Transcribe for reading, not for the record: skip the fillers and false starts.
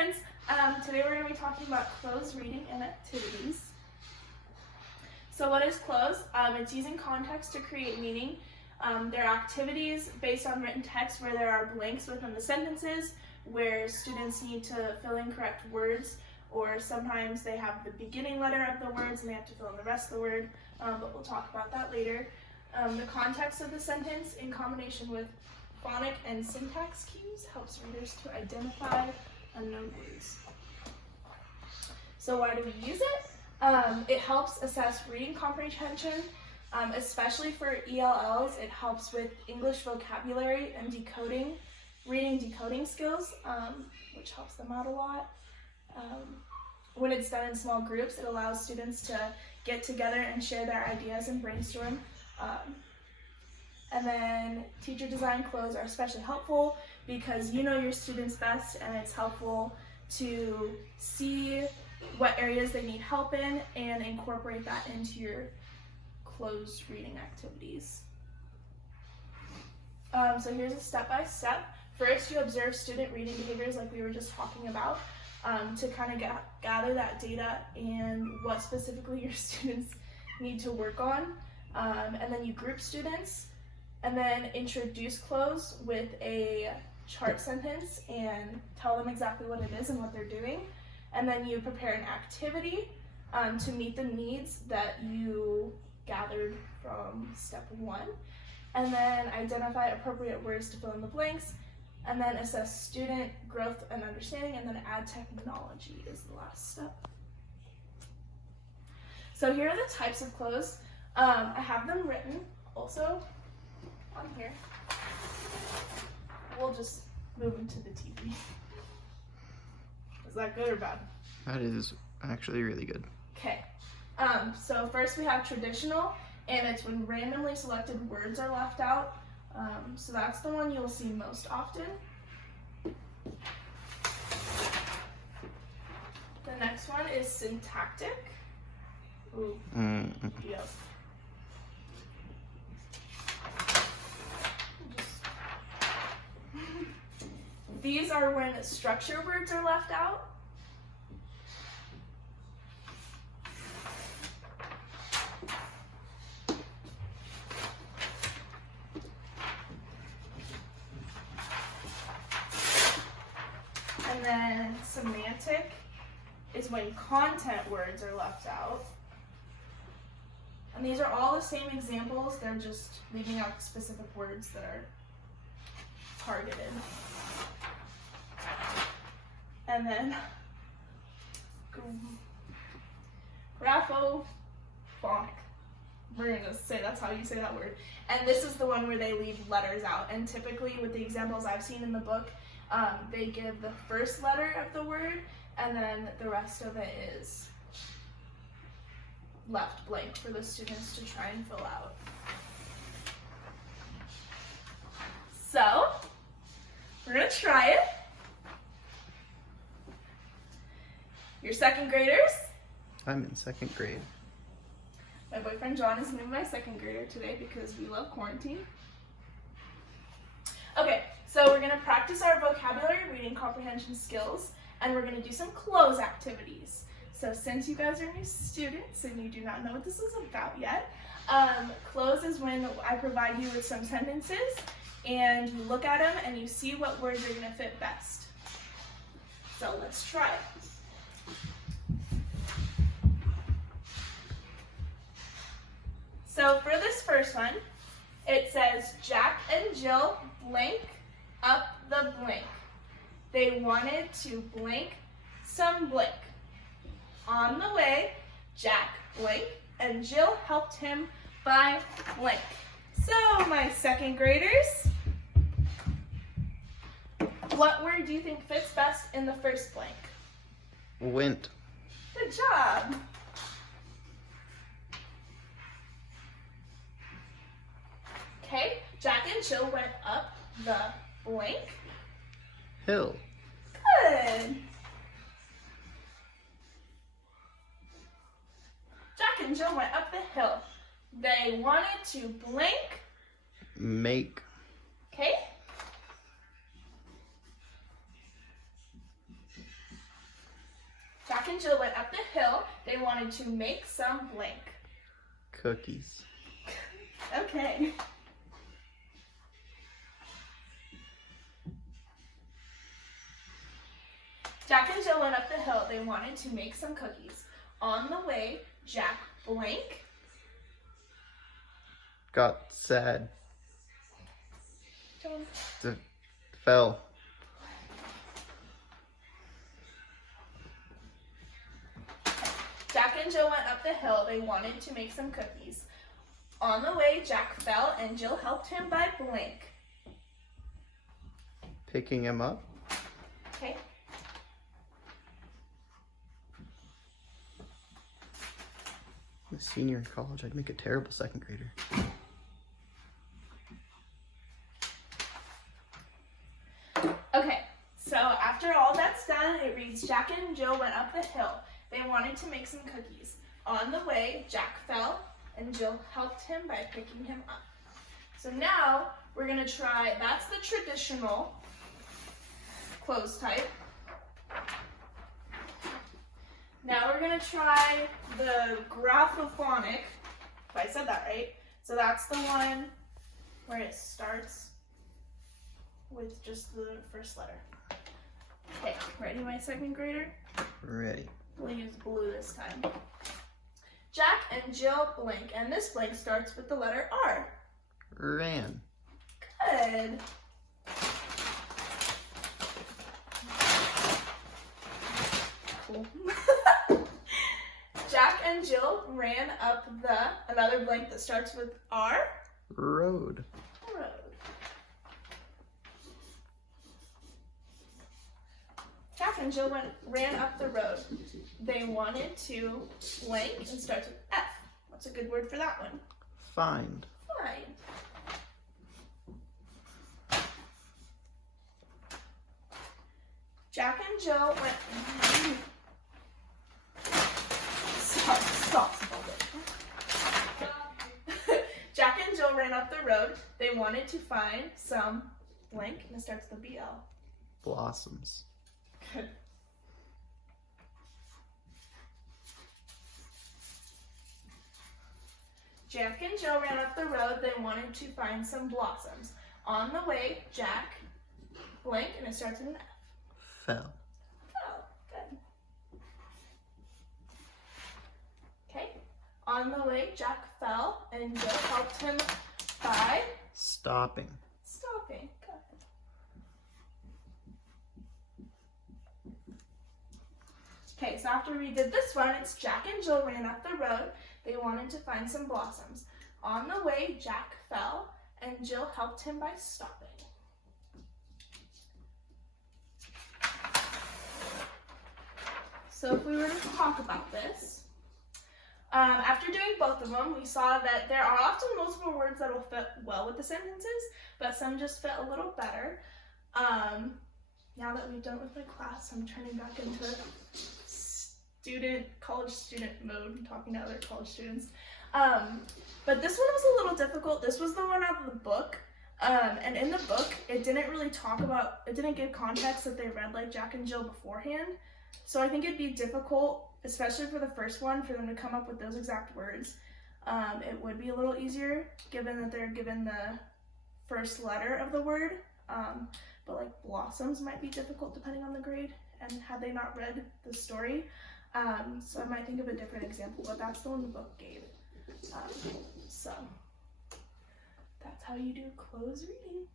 friends. Today we're going to be talking about closed reading and activities. So what is closed? It's using context to create meaning. There are activities based on written text where there are blanks within the sentences, where students need to fill in correct words, or sometimes they have the beginning letter of the words and they have to fill in the rest of the word, but we'll talk about that later. The context of the sentence in combination with phonic and syntax cues helps readers to identify unknown words. So why do we use it? It helps assess reading comprehension, especially for ELLs. It helps with English vocabulary and decoding, reading decoding skills, which helps them out a lot. When it's done in small groups, it allows students to get together and share their ideas and brainstorm. And then teacher design clothes are especially helpful because you know your students best, and it's helpful to see what areas they need help in and incorporate that into your closed reading activities. So here's a step-by-step. First, you observe student reading behaviors like we were just talking about, to kind of gather that data and what specifically your students need to work on. And then you group students, and then introduce close with a chart sentence and tell them exactly what it is and what they're doing. And then you prepare an activity to meet the needs that you gathered from step 1. And then identify appropriate words to fill in the blanks, and then assess student growth and understanding, and then add technology is the last step. So here are the types of close. I have them written also on here. We'll just move them to the TV. Is that good or bad? That is actually really good. Okay. So first we have traditional, and it's when randomly selected words are left out. So that's the one you'll see most often. The next one is syntactic. Ooh. Yep. These are when structure words are left out. And then semantic is when content words are left out. And these are all the same examples, they're just leaving out specific words that are targeted. And then graphophonic. We're gonna say that's how you say that word. And this is the one where they leave letters out. And typically with the examples I've seen in the book, they give the first letter of the word, and then the rest of it is left blank for the students to try and fill out. So, we're gonna try it. Your second graders? I'm in 2nd grade. My boyfriend John is gonna be my 2nd grader today because we love quarantine. Okay, so we're gonna practice our vocabulary reading comprehension skills, and we're gonna do some close activities. So since you guys are new students and you do not know what this is about yet, close is when I provide you with some sentences and you look at them and you see what words are gonna fit best. So let's try it. So for this first one, it says Jack and Jill blank up the blank. They wanted to blank some blank. On the way, Jack blank and Jill helped him buy blank. So my 2nd graders, what word do you think fits best in the first blank? Went. Good job. Okay, Jack and Jill went up the blank. Hill. Good. Jack and Jill went up the hill. They wanted to blank. Make. Okay. Jack and Jill went up the hill. They wanted to make some blank. Cookies. Okay. Jack and Jill went up the hill. They wanted to make some cookies. On the way, Jack blank. Got sad. John. Fell. Jack and Jill went up the hill. They wanted to make some cookies. On the way, Jack fell and Jill helped him by blank. Picking him up. Okay. I'm a senior in college. I'd make a terrible second grader. Okay, so after all that's done, it reads, Jack and Jill went up the hill. They wanted to make some cookies. On the way, Jack fell, and Jill helped him by picking him up. So now, we're going to try, that's the traditional close type. Now we're going to try the graphophonic, if I said that right. So that's the one where it starts with just the first letter. Okay, ready, my second grader? Ready. We'll use blue this time. Jack and Jill blank, and this blank starts with the letter R. Ran. Good. Cool. Jack and Jill ran up another blank that starts with R. Road. Road. Jack and Jill ran up the road. They wanted to blank and starts with F. What's a good word for that one? Find. Find. Jack and Jill went. Stop. Jack and Jill ran up the road. They wanted to find some blank, and it starts with a BL. Blossoms. Good. Jack and Jill ran up the road. They wanted to find some blossoms. On the way, Jack blank, and it starts with an F. Fell. Oh, good. Okay. On the way, Jack fell, and Jill helped him by Stopping. stopping. Good. Okay, so after we did this one, it's Jack and Jill ran up the road. They wanted to find some blossoms. On the way, Jack fell, and Jill helped him by stopping. So if we were to talk about this, after doing both of them, we saw that there are often multiple words that will fit well with the sentences, but some just fit a little better. Now that we've done it with my class, I'm turning back into college student mode and talking to other college students. But this one was a little difficult. This was the one out of the book. And in the book, it didn't give context that they read like Jack and Jill beforehand. So I think it'd be difficult, especially for the first one, for them to come up with those exact words. It would be a little easier given that they're given the first letter of the word. But like blossoms might be difficult depending on the grade and had they not read the story. So I might think of a different example, but that's the one the book gave. So that's how you do close reading.